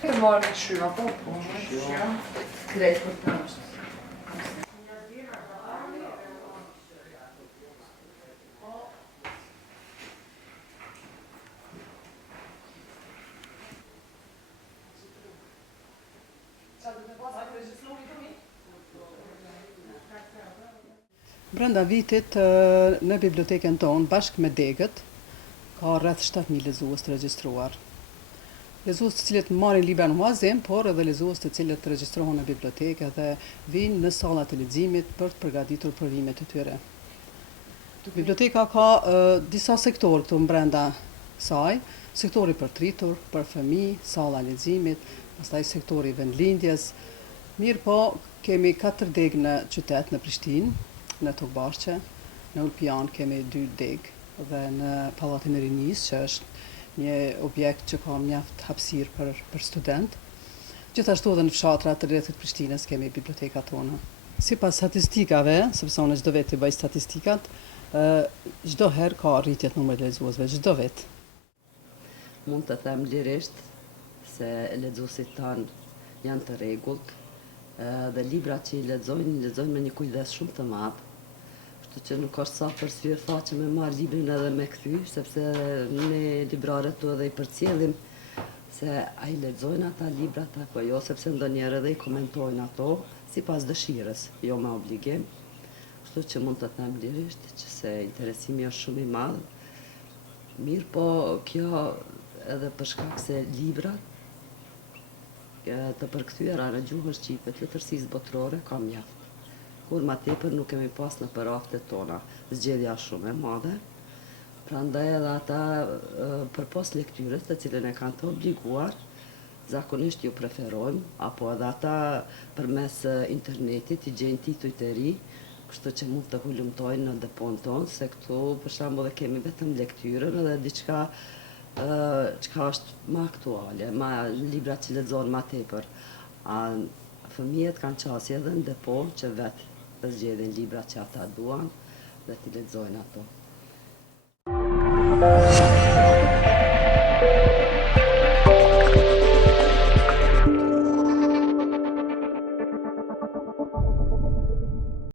Të marrë në shyra, po, shyra. Krejt për të nështë. Brenda vitit në biblioteken tonë, bashkë me degët, ka rreth 7.000 lezues të regjistruar. Lezues të cilët marrin libra në muazim, por edhe lezues të cilët regjistrohen në bibliotekë dhe vinë në sallat e leximit për të përgatitur provimet e tyre. Biblioteka ka disa sektorë këtu brenda saj, sektori për tritur, për fëmijë, salla e leximit, pastaj sektori vendlindjes. Mirë po, kemi 4 degë në qytet, në Prishtinë, në Tokbashqe, në Ulpian kemi 2 degë dhe në Pallatin e Rinisë, që është një objekt që ka mjaft hapësirë për student. Gjithashtu edhe në fshatrat të rrethit Prishtinës kemi bibliotekat tona. Sipas statistikave, sepse unë çdo vit i bëj statistikat, çdo herë ka rritje të numrit të lexuesve, çdo vit. Mund të them lirisht se lexuesit tanë janë të rregullt dhe librat që i lexojnë me një kujdes shumë të madh. Kështu që nuk është sa përsfyr faqe me marrë librin edhe me kthy, sepse ne librarët edhe i përcjellim se a i lexojnë ata librat apo jo, sepse ndonjëherë edhe i komentojnë ato sipas dëshirës, jo me obligim. Kështu që mund të them lirisht që se interesimi është shumë i madh. Mirë po, kjo edhe për shkak se librat të përkthyera në gjuhën shqipe të tërësisë botërore ka mjaft. Kur ma tepër nuk kemi pas në përraftet tona, zgjedhja shumë e madhe, prandaj edhe ata përpos lektyres të cilën e kanë të obliguar, zakonisht ju preferojmë, apo edhe ata përmes internetit i gjejnë tituj të ri, kështu që mund të hulumtojnë në depon tonë, se këtu për shembull kemi vetëm lektyrën edhe diçka çka është më aktuale, libra që lexohen më tepër. Fëmijët kanë qasje edhe në depo që vetë të zgjedhin libra që ata duan dhe t'i lexojnë ato.